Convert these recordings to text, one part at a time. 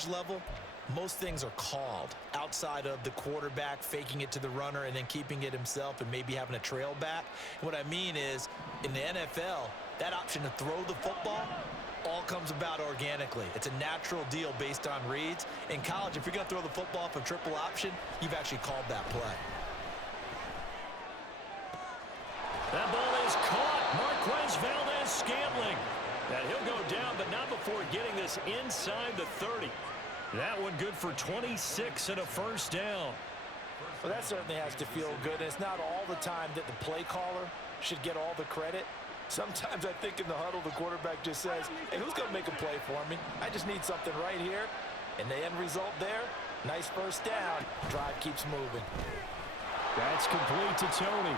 college level, most things are called outside of the quarterback faking it to the runner and then keeping it himself and maybe having a trail back. What I mean is, in the NFL, that option to throw the football all comes about organically. It's a natural deal based on reads. In college, if you're going to throw the football off a triple option, you've actually called that play. That ball is caught. Marquez Valdez-Scantling. And he'll go down, but not before getting this inside the 30. That one good for 26 and a first down. Well, that certainly has to feel good. And it's not all the time that the play caller should get all the credit. Sometimes I think in the huddle, the quarterback just says, hey, who's going to make a play for me? I just need something right here. And the end result there, nice first down. Drive keeps moving. That's complete to Tony.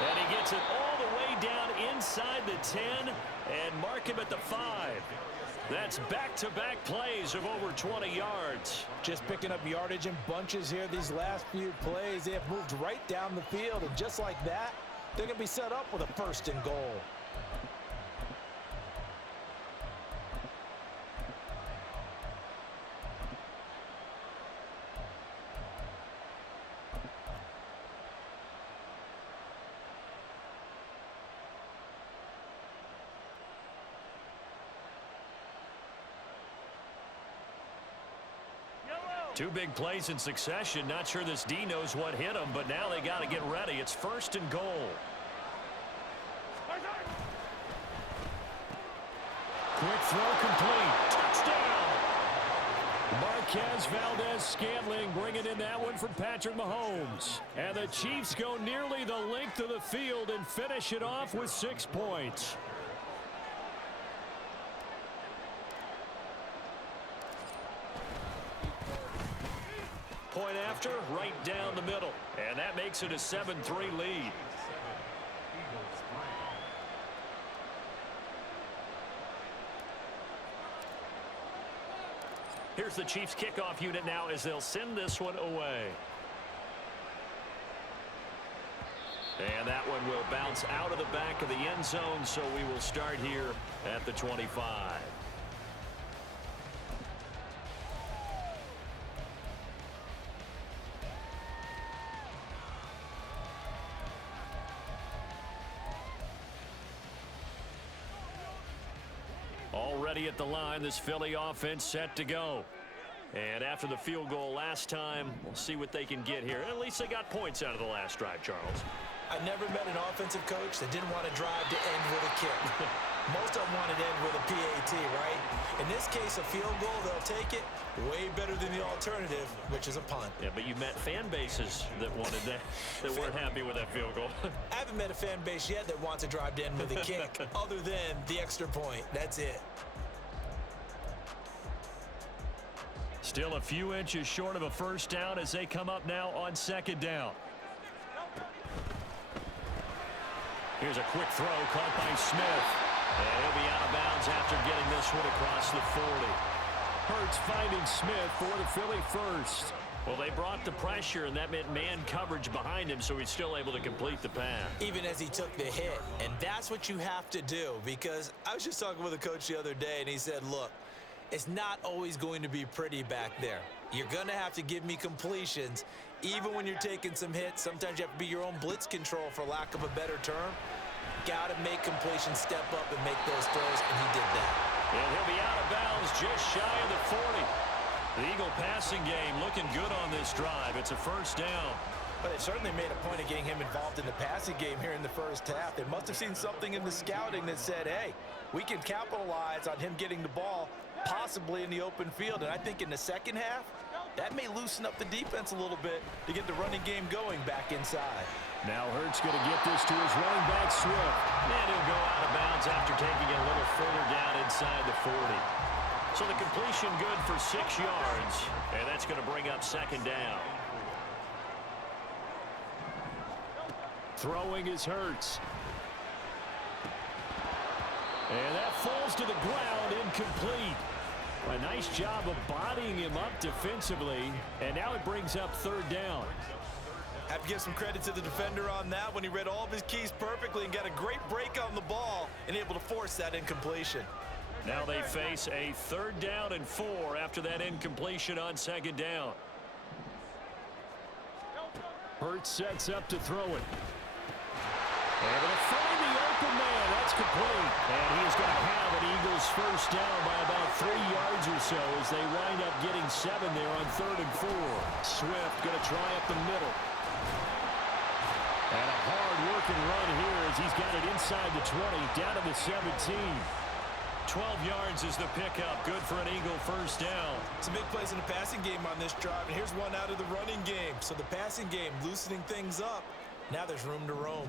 And he gets it all the way down inside the 10 and mark him at the 5. That's back-to-back plays of over 20 yards. Just picking up yardage in bunches here these last few plays. They have moved right down the field, and just like that, they're going to be set up with a first and goal. Two big plays in succession. Not sure this D knows what hit him, but now they got to get ready. It's first and goal. Quick throw complete. Touchdown! Marquez Valdez-Scantling bringing in that one from Patrick Mahomes. And the Chiefs go nearly the length of the field and finish it off with 6 points. Point after, right down the middle. And that makes it a 7-3 lead. Here's the Chiefs kickoff unit now as they'll send this one away. And that one will bounce out of the back of the end zone, so we will start here at the 25. Already at the line, this Philly offense set to go. And after the field goal last time, we'll see what they can get here. At least they got points out of the last drive, Charles. I never met an offensive coach that didn't want to drive to end with a kick. Most of them wanted to end with a PAT, right? In this case, a field goal, they'll take it. Way better than the alternative, which is a punt. Yeah, but you met fan bases that wanted that, that weren't happy with that field goal. I haven't met a fan base yet that wants to drive to end with a kick, other than the extra point. That's it. Still a few inches short of a first down as they come up now on second down. Here's a quick throw caught by Smith. And he'll be out of bounds after getting this one across the 40. Hurts finding Smith for the Philly first. Well, they brought the pressure, and that meant man coverage behind him, so he's still able to complete the pass. Even as he took the hit. And that's what you have to do, because I was just talking with a coach the other day, and he said, look, it's not always going to be pretty back there. You're going to have to give me completions. Even when you're taking some hits, sometimes you have to be your own blitz control, for lack of a better term. Got to make completions, step up, and make those throws, and he did that. And he'll be out of bounds just shy of the 40. The Eagle passing game looking good on this drive. It's a first down. But they certainly made a point of getting him involved in the passing game here in the first half. They must have seen something in the scouting that said, hey, we can capitalize on him getting the ball possibly in the open field. And I think in the second half, that may loosen up the defense a little bit to get the running game going back inside. Now Hurts going to get this to his running back, Swift. And he'll go out of bounds after taking it a little further down inside the 40. So the completion good for 6 yards. And that's going to bring up second down. Throwing is Hurts. And that falls to the ground, incomplete. A nice job of bodying him up defensively. And now it brings up third down. Have to give some credit to the defender on that when he read all of his keys perfectly and got a great break on the ball and able to force that incompletion. Now they face a 3rd down and 4 after that incompletion on 2nd down. Hurts sets up to throw it. And they'll find the open man. That's complete. And he's going to have an Eagles first down by about 3 yards or so as they wind up getting 7 there on 3rd and 4. Swift going to try up the middle. And a hard-working run here as he's got it inside the 20, down to the 17. 12 yards is the pickup. Good for an Eagle first down. Some big plays in the passing game on this drive, and here's one out of the running game. So the passing game loosening things up. Now there's room to roam.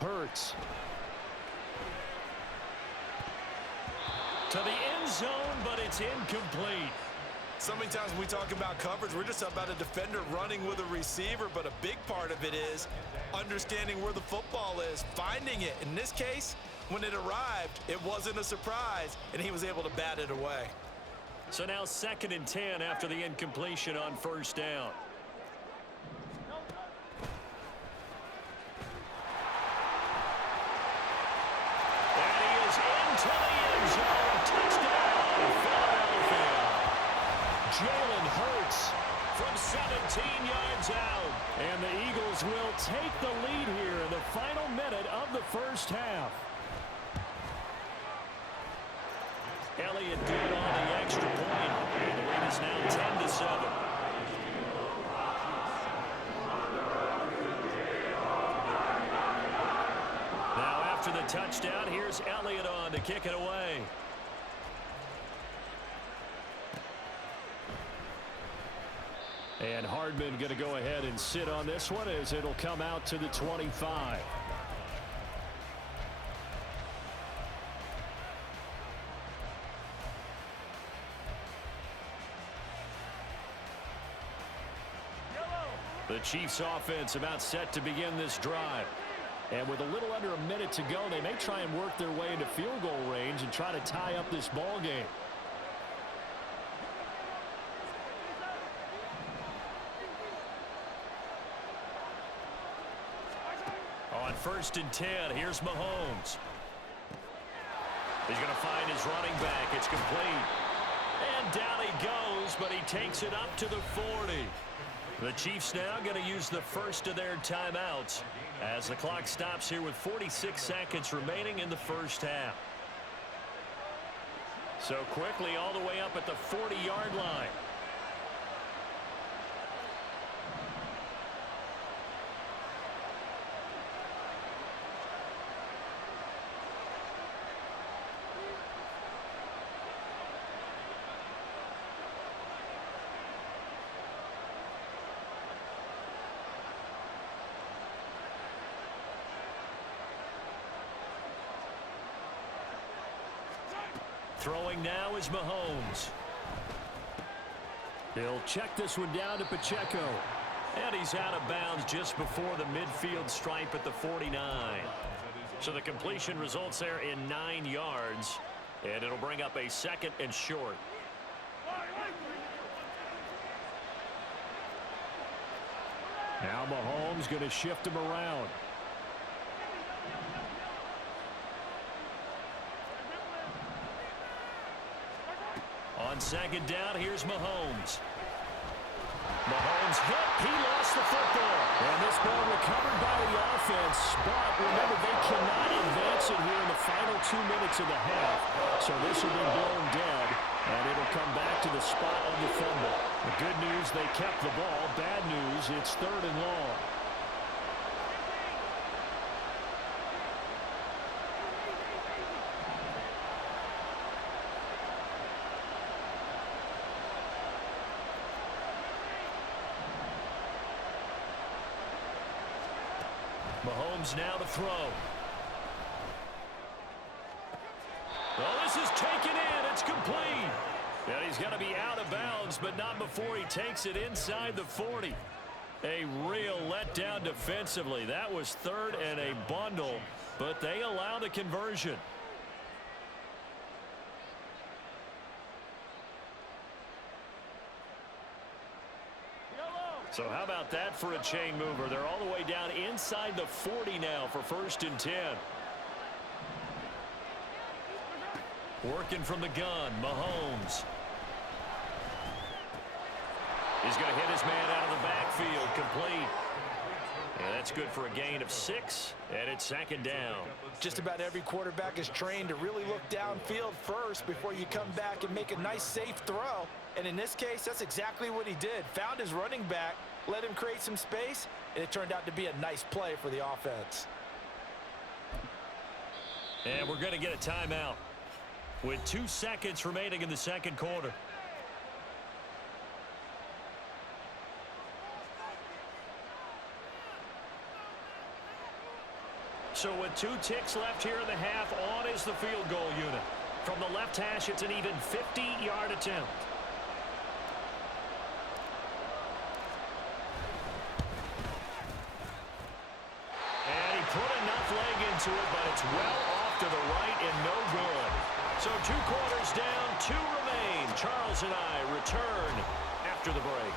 Hurts. To the end zone, but it's incomplete. So many times when we talk about coverage, we're just about a defender running with a receiver, but a big part of it is understanding where the football is, finding it. In this case, when it arrived, it wasn't a surprise, and he was able to bat it away. So now 2nd and 10 after the incompletion on first down. And he is into the end zone. Touchdown, Philadelphia. Jalen Hurts from 17 yards out. And the Eagles will take the lead here in the final minute of the first half. Elliott good on the extra point. And the lead is now 10-7. Now after the touchdown, here's Elliott on to kick it away. And Hardman going to go ahead and sit on this one as it'll come out to the 25. The Chiefs offense about set to begin this drive. And with a little under a minute to go, they may try and work their way into field goal range and try to tie up this ball game. On 1st and 10, here's Mahomes. He's going to find his running back. It's complete. And down he goes, but he takes it up to the 40. The Chiefs now going to use the first of their timeouts as the clock stops here with 46 seconds remaining in the first half. So quickly all the way up at the 40-yard line. Throwing now is Mahomes. He'll check this one down to Pacheco. And he's out of bounds just before the midfield stripe at the 49. So the completion results there in 9 yards. And it'll bring up a 2nd and short. Now Mahomes going to shift him around. On 2nd down, here's Mahomes. Mahomes hit. He lost the football. And this ball recovered by the offense. But remember, they cannot advance it here in the final 2 minutes of the half. So this will be blown dead. And it'll come back to the spot of the fumble. The good news, they kept the ball. Bad news, it's 3rd and long. Mahomes now to throw. Oh, this is taken in. It's complete. And he's going to be out of bounds, but not before he takes it inside the 40. A real letdown defensively. That was 3rd and a bundle, but they allow the conversion. So how about that for a chain mover? They're all the way down inside the 40 now for 1st and 10. Working from the gun, Mahomes. He's going to hit his man out of the backfield, complete. And that's good for a gain of 6, and it's second down. Just about every quarterback is trained to really look downfield first before you come back and make a nice, safe throw. And in this case, that's exactly what he did. Found his running back, let him create some space, and it turned out to be a nice play for the offense. And we're going to get a timeout with 2 seconds remaining in the second quarter. So with 2 ticks left here in the half, on is the field goal unit. From the left hash, it's an even 50-yard attempt. And he put enough leg into it, but it's well off to the right and no good. So 2 quarters down, 2 remain. Charles and I return after the break.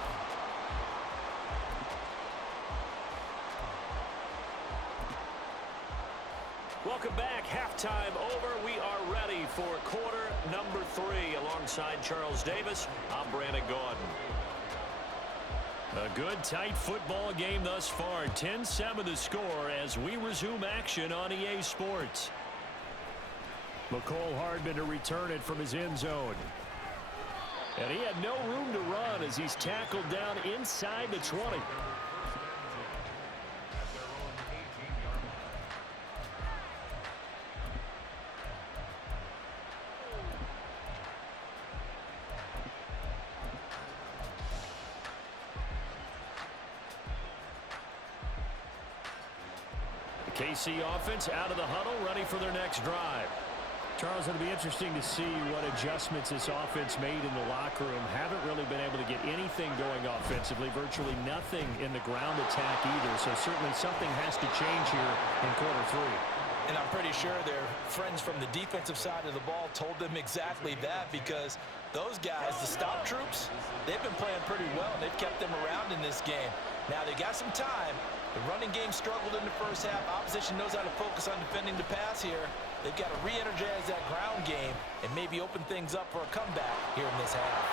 Welcome back. Halftime over. We are ready for quarter number 3. Alongside Charles Davis, I'm Brandon Gaudin. A good, tight football game thus far. 10-7 the score as we resume action on EA Sports. McCole Hardman to return it from his end zone. And he had no room to run as he's tackled down inside the 20. KC offense out of the huddle, ready for their next drive. Charles, it'll be interesting to see what adjustments this offense made in the locker room. Haven't really been able to get anything going offensively, virtually nothing in the ground attack either. So certainly something has to change here in quarter 3. And I'm pretty sure their friends from the defensive side of the ball told them exactly that, because those guys, the stop troops, they've been playing pretty well, and they've kept them around in this game. Now they got some time. The running game struggled in the first half. Opposition knows how to focus on defending the pass here. They've got to re-energize that ground game and maybe open things up for a comeback here in this half.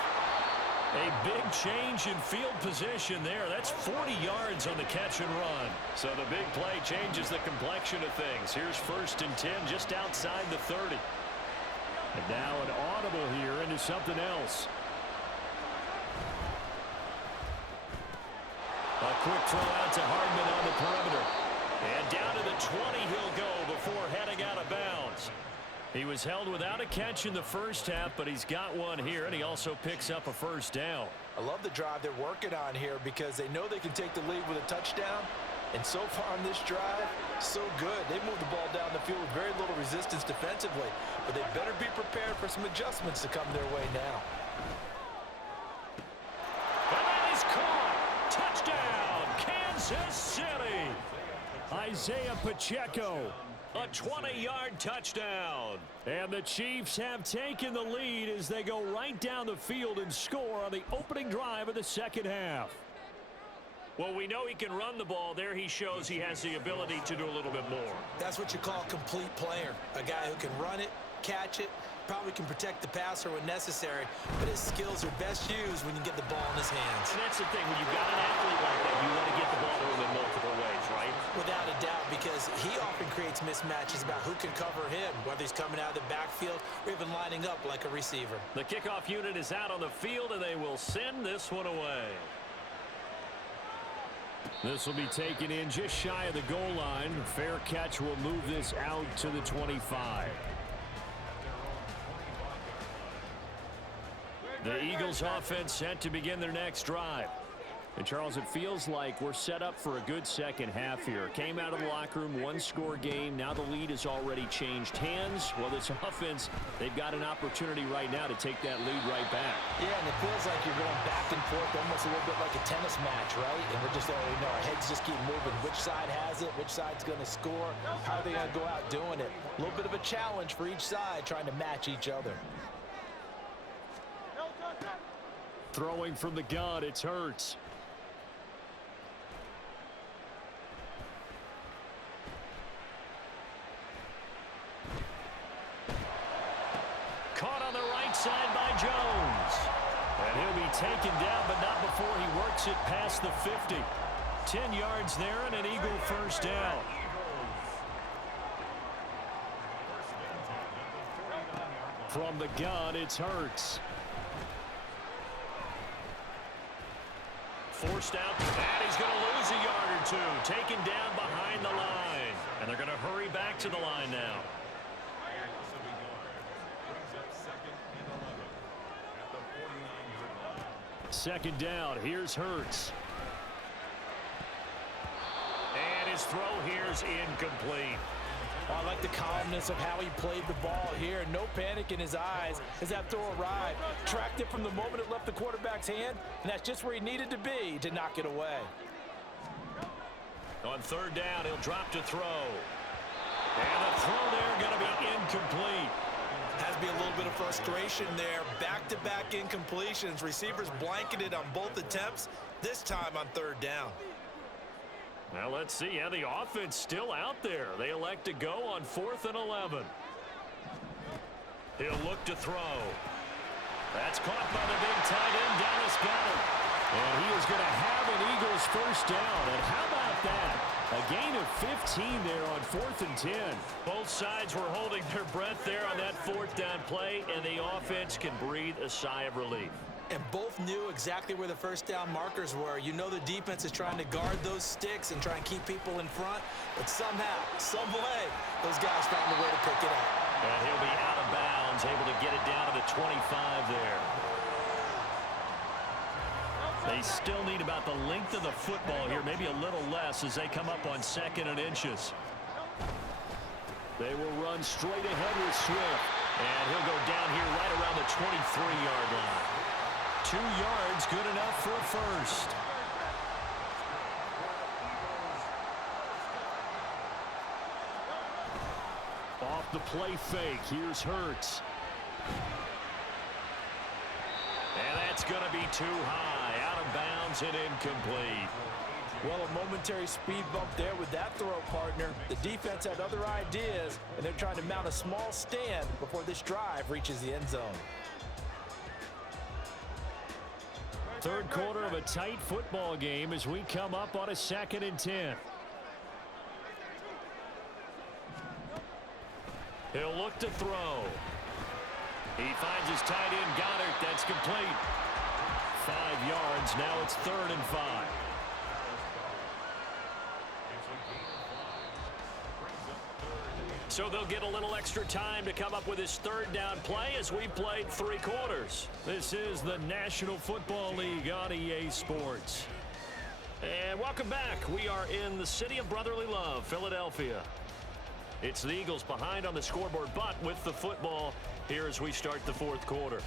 A big change in field position there. That's 40 yards on the catch and run. So the big play changes the complexion of things. Here's 1st and 10 just outside the 30. And now an audible here into something else. A quick throw out to Hardman on the perimeter. And down to the 20 he'll go before heading out of bounds. He was held without a catch in the first half, but he's got one here, and he also picks up a first down. I love the drive they're working on here because they know they can take the lead with a touchdown. And so far on this drive, so good. They moved the ball down the field with very little resistance defensively, but they better be prepared for some adjustments to come their way now. And that is caught. Touchdown, Kansas City. Isaiah Pacheco. A 20-yard touchdown. And the Chiefs have taken the lead as they go right down the field and score on the opening drive of the second half. Well, we know he can run the ball. There he shows he has the ability to do a little bit more. That's what you call a complete player. A guy who can run it, catch it, probably can protect the passer when necessary, but his skills are best used when you get the ball in his hands. And that's the thing. When you've got an athlete like that, you want to get the ball to him in multiple ways, right? Without a doubt, because he often creates mismatches about who can cover him, whether he's coming out of the backfield or even lining up like a receiver. The kickoff unit is out on the field, and they will send this one away. This will be taken in just shy of the goal line. Fair catch will move this out to the 25. The Eagles offense set to begin their next drive. And Charles, it feels like we're set up for a good second half here. Came out of the locker room, 1-score game. Now the lead has already changed hands. Well, this offense, they've got an opportunity right now to take that lead right back. Yeah, and it feels like you're going back and forth, almost a little bit like a tennis match, right? And we're just letting you know our heads just keep moving. Which side has it? Which side's going to score? How are they going to go out doing it? A little bit of a challenge for each side, trying to match each other. Throwing from the gun, it's Hurts. Jones. And he'll be taken down, but not before he works it past the 50. 10 yards there and an Eagle first down. From the gun, it's Hurts. Forced out, and he's going to lose a yard or two. Taken down behind the line. And they're going to hurry back to the line now. Second down, here's Hurts. And his throw here's incomplete. I like the calmness of how he played the ball here. No panic in his eyes as that throw arrived. Tracked it from the moment it left the quarterback's hand, and that's just where he needed to be to knock it away. On third down, he'll drop to throw. And the throw there going to be incomplete. Has to be a little bit of frustration there. Back-to-back incompletions. Receivers blanketed on both attempts, this time on third down. Now let's see. Yeah, the offense still out there. They elect to go on 4th and 11. He'll look to throw. That's caught by the big tight end, Dallas Goedert. And he is going to have an Eagles first down. And how about that? A gain of 15 there on 4th and 10. Both sides were holding their breath there on that 4th down play, and the offense can breathe a sigh of relief. And both knew exactly where the first down markers were. You know the defense is trying to guard those sticks and try and keep people in front, but somehow, some way, those guys found a way to pick it up. And he'll be out of bounds, able to get it down to the 25 there. They still need about the length of the football here, maybe a little less as they come up on 2nd and inches. They will run straight ahead with Swift. And he'll go down here right around the 23-yard line. 2 yards, good enough for a first. Off the play fake, here's Hurts. And that's going to be too high, out of bounds and incomplete. Well, a momentary speed bump there with that throw, partner. The defense had other ideas, and they're trying to mount a small stand before this drive reaches the end zone. Third quarter of a tight football game as we come up on a 2nd and 10. He'll look to throw. He finds his tight end, Goedert. That's complete. 5 yards. Now it's 3rd and 5. So they'll get a little extra time to come up with his 3rd down play as we played 3 quarters. This is the National Football League on EA Sports. And welcome back. We are in the city of brotherly love, Philadelphia. It's the Eagles behind on the scoreboard, but with the football here as we start the 4th quarter.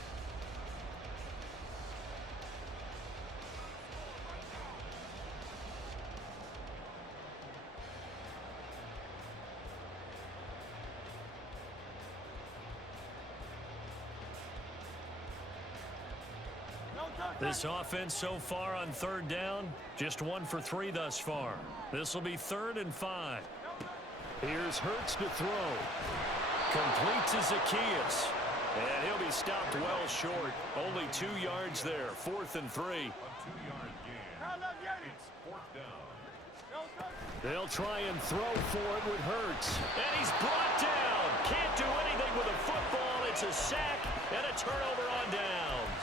This offense so far on 3rd down, just 1 for 3 thus far. This will be 3rd and 5. Here's Hurts to throw. Complete to Zacchaeus. And he'll be stopped well short. Only 2 yards there. 4th and 3. They'll try and throw for it with Hurts. And he's brought down. Can't do anything with a football. It's a sack and a turnover on downs.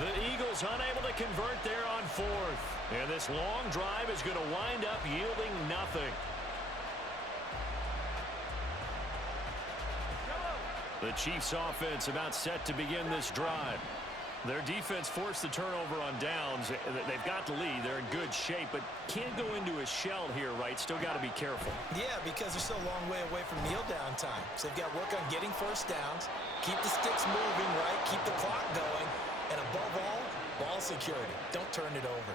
The Eagles unable to convert there on 4th. And this long drive is going to wind up yielding nothing. The Chiefs offense about set to begin this drive. Their defense forced the turnover on downs. They've got the lead. They're in good shape, but can't go into a shell here, right? Still got to be careful. Yeah, because they're still a long way away from kneel down time. So they've got to work on getting first downs, keep the sticks moving, right? Keep the clock going. And above all, ball security. Don't turn it over.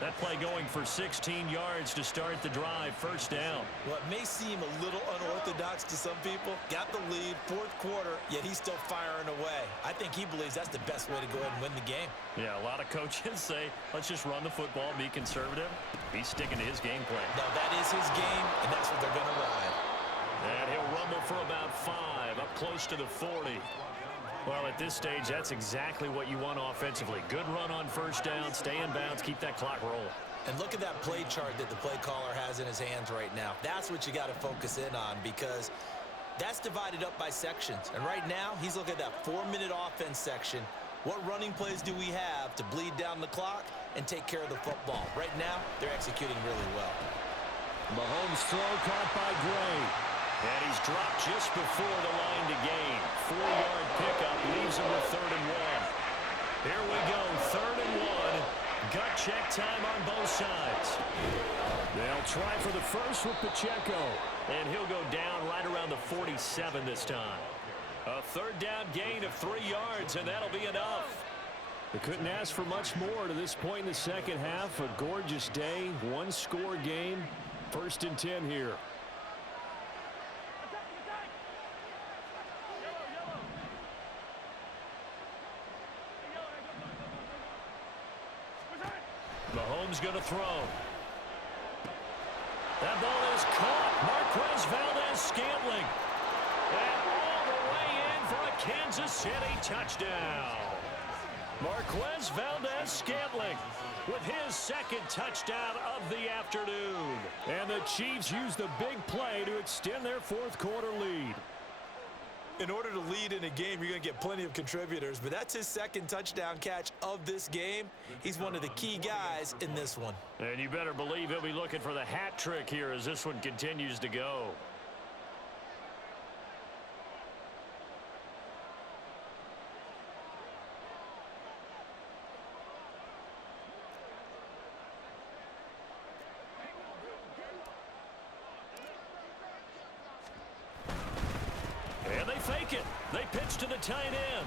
That play going for 16 yards to start the drive. First down. Well, it may seem a little unorthodox to some people. Got the lead, 4th quarter, yet he's still firing away. I think he believes that's the best way to go ahead and win the game. Yeah, a lot of coaches say, let's just run the football, be conservative. He's sticking to his game plan. No, that is his game, and that's what they're going to ride. And he'll rumble for about 5, up close to the 40. Well, at this stage, that's exactly what you want offensively. Good run on first down, stay in bounds, keep that clock rolling. And look at that play chart that the play caller has in his hands right now. That's what you got to focus in on, because that's divided up by sections. And right now, he's looking at that 4-minute offense section. What running plays do we have to bleed down the clock and take care of the football? Right now, they're executing really well. Mahomes' throw caught by Gray. And he's dropped just before the line to gain. 4-yard pickup leaves him with 3rd and 1. Here we go, 3rd and 1. Gut check time on both sides. They'll try for the first with Pacheco. And he'll go down right around the 47 this time. A 3rd down gain of 3 yards, and that'll be enough. They couldn't ask for much more to this point in the second half. A gorgeous day, 1-score game. 1st and 10 here. Mahomes going to throw. That ball is caught. Marquez Valdez-Scantling. And all the way in for a Kansas City touchdown. Marquez Valdez-Scantling with his 2nd touchdown of the afternoon. And the Chiefs use the big play to extend their 4th quarter lead. In order to lead in a game, you're going to get plenty of contributors, but that's his 2nd touchdown catch of this game. He's one of the key guys in this one. And you better believe he'll be looking for the hat trick here as this one continues to go. Fake it. They pitch to the tight end.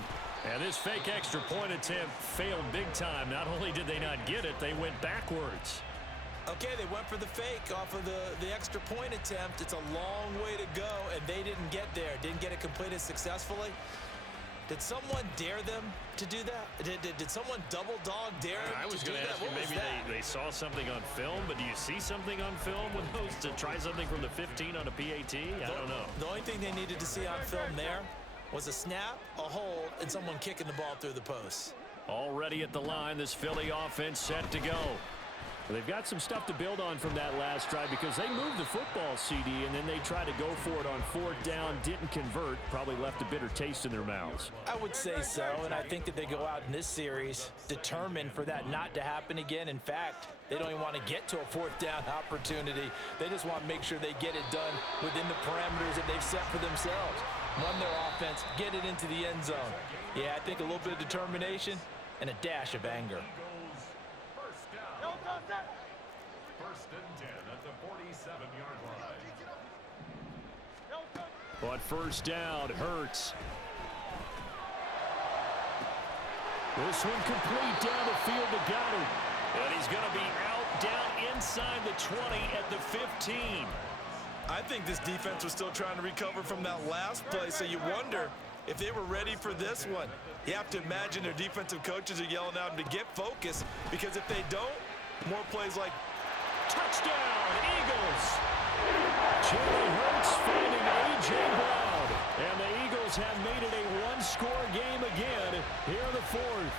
And this fake extra point attempt failed big time. Not only did they not get it, they went backwards. Okay, they went for the fake off of the extra point attempt. It's a long way to go, and they didn't get there. Didn't get it completed successfully. Did someone dare them to do that? Did someone double dog dare them I was to do going to that? ask you, maybe they saw something on film, but do you see something on film with those to try something from the 15 on a PAT? I don't know. The only thing they needed to see on film there was a snap, a hold, and someone kicking the ball through the post. Already at the line, this Philly offense set to go. They've got some stuff to build on from that last drive because they moved the football, CD, and then they tried to go for it on 4th down, didn't convert, probably left a bitter taste in their mouths. I would say so, and I think that they go out in this series determined for that not to happen again. In fact, they don't even want to get to a 4th down opportunity. They just want to make sure they get it done within the parameters that they've set for themselves. Run their offense, get it into the end zone. Yeah, I think a little bit of determination and a dash of anger. First and 10 at the 47-yard line. On 1st down, Hurts. This one complete down the field to Goddard. And he's going to be out down inside the 20 at the 15. I think this defense was still trying to recover from that last play, so you wonder if they were ready for this one. You have to imagine their defensive coaches are yelling at them to get focused, because if they don't, more plays like touchdown, Eagles. Jalen Hurts finding A.J. Brown. And the Eagles have made it a 1-score game again here in the 4th.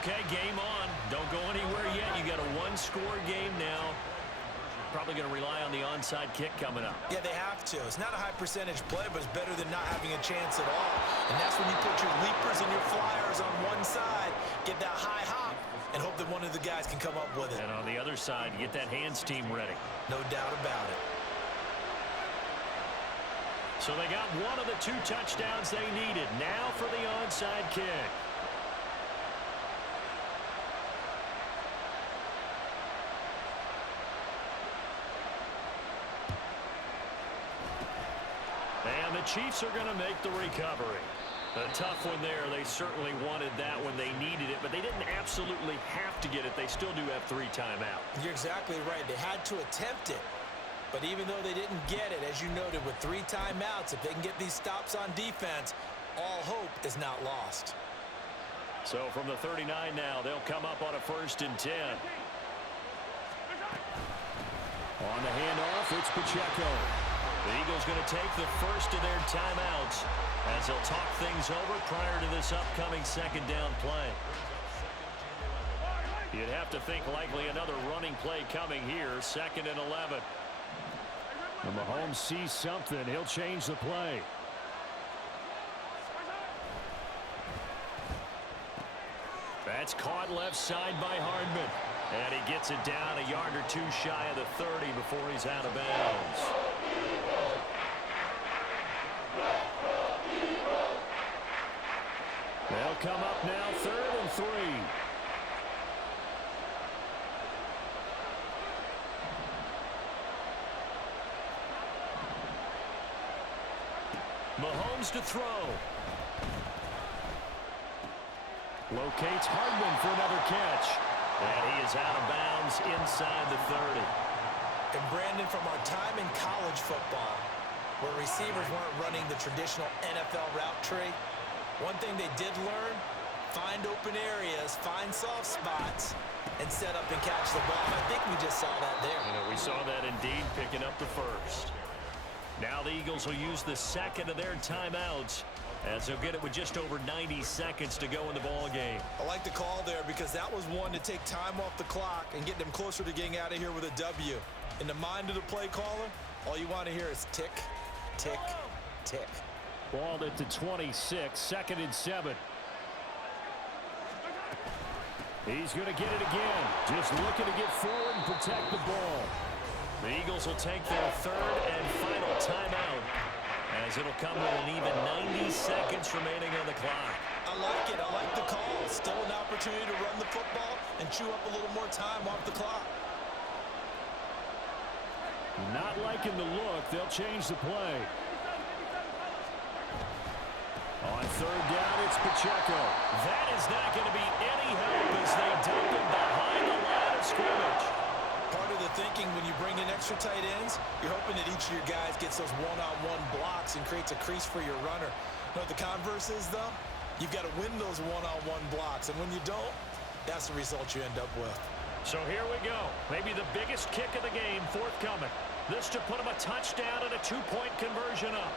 Okay, game on. Don't go anywhere yet. You got a 1-score game now. Probably going to rely on the onside kick coming up. Yeah, they have to. It's not a high percentage play, but it's better than not having a chance at all. And that's when you put your leapers and your flyers on one side, get that high hop, and hope that one of the guys can come up with it. And on the other side, get that hands team ready. No doubt about it. So they got one of the 2 touchdowns they needed. Now for the onside kick. And the Chiefs are going to make the recovery. A tough one there. They certainly wanted that when they needed it, but they didn't absolutely have to get it. They still do have 3 timeouts. You're exactly right. They had to attempt it. But even though they didn't get it, as you noted, with 3 timeouts, if they can get these stops on defense, all hope is not lost. So from the 39 now, they'll come up on a 1st and 10. On the handoff, it's Pacheco. The Eagles going to take the first of their timeouts as they'll talk things over prior to this upcoming second down play. You'd have to think likely another running play coming here, 2nd and 11. And Mahomes sees something. He'll change the play. That's caught left side by Hardman. And he gets it down a yard or two shy of the 30 before he's out of bounds. They'll come up now 3rd and 3. Mahomes to throw. Locates Hardman for another catch. And he is out of bounds inside the 30. And Brandon, from our time in college football, where receivers weren't running the traditional NFL route tree, one thing they did learn, find open areas, find soft spots, and set up and catch the ball. And I think we just saw that there. You know, we saw that indeed, picking up the first. Now the Eagles will use the second of their timeouts as they'll get it with just over 90 seconds to go in the ball game. I like the call there because that was one to take time off the clock and get them closer to getting out of here with a W. In the mind of the play caller, all you want to hear is tick, tick, tick. Balled at the 26, 2nd and 7. He's going to get it again. Just looking to get forward and protect the ball. The Eagles will take their 3rd and final timeout as it'll come with an even 90 seconds remaining on the clock. I like it. I like the call. Still an opportunity to run the football and chew up a little more time off the clock. Not liking the look. They'll change the play. On 3rd down, it's Pacheco. That is not going to be any help as they dump him behind the line of scrimmage. Part of the thinking when you bring in extra tight ends, you're hoping that each of your guys gets those one-on-one blocks and creates a crease for your runner. You know what the converse is, though? You've got to win those one-on-one blocks, and when you don't, that's the result you end up with. So here we go. Maybe the biggest kick of the game forthcoming. This to put him a touchdown and a 2-point conversion up.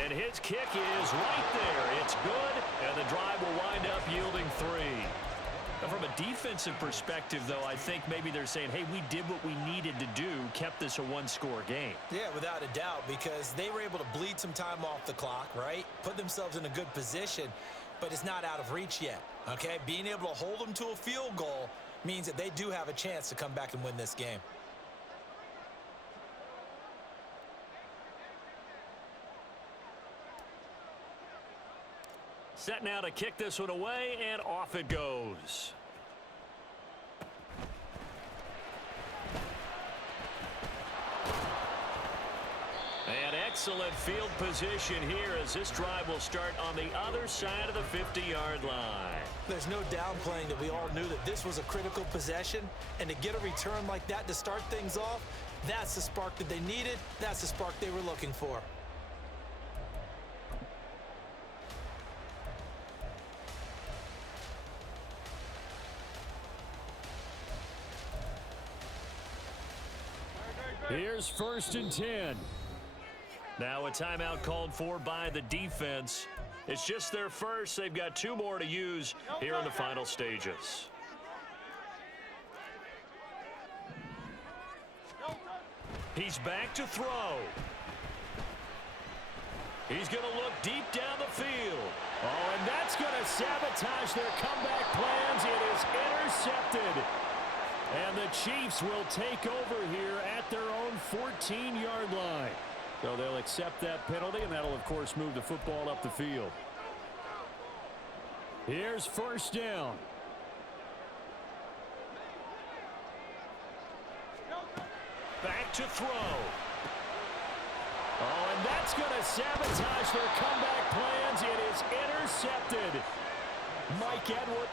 And his kick is right there. It's good, and the drive will wind up yielding 3. Now, from a defensive perspective, though, I think maybe they're saying, hey, we did what we needed to do, kept this a one-score game. Yeah, without a doubt, because they were able to bleed some time off the clock, right? Put themselves in a good position, but it's not out of reach yet, okay? Being able to hold them to a field goal means that they do have a chance to come back and win this game. Set now to kick this one away, and off it goes. And excellent field position here as this drive will start on the other side of the 50-yard line. There's no downplaying that we all knew that this was a critical possession, and to get a return like that to start things off, that's the spark that they needed. That's the spark they were looking for. Here's 1st and 10. Now a timeout called for by the defense. It's just their first. They've got 2 more to use here in the final stages. He's back to throw. He's going to look deep down the field. Oh, and that's going to sabotage their comeback plans. It is intercepted. And the Chiefs will take over here at their own 14-yard line. So they'll accept that penalty, and that'll, of course, move the football up the field. Here's 1st down. Back to throw. Oh, and that's going to sabotage their comeback plans. It is intercepted. Mike Edwards.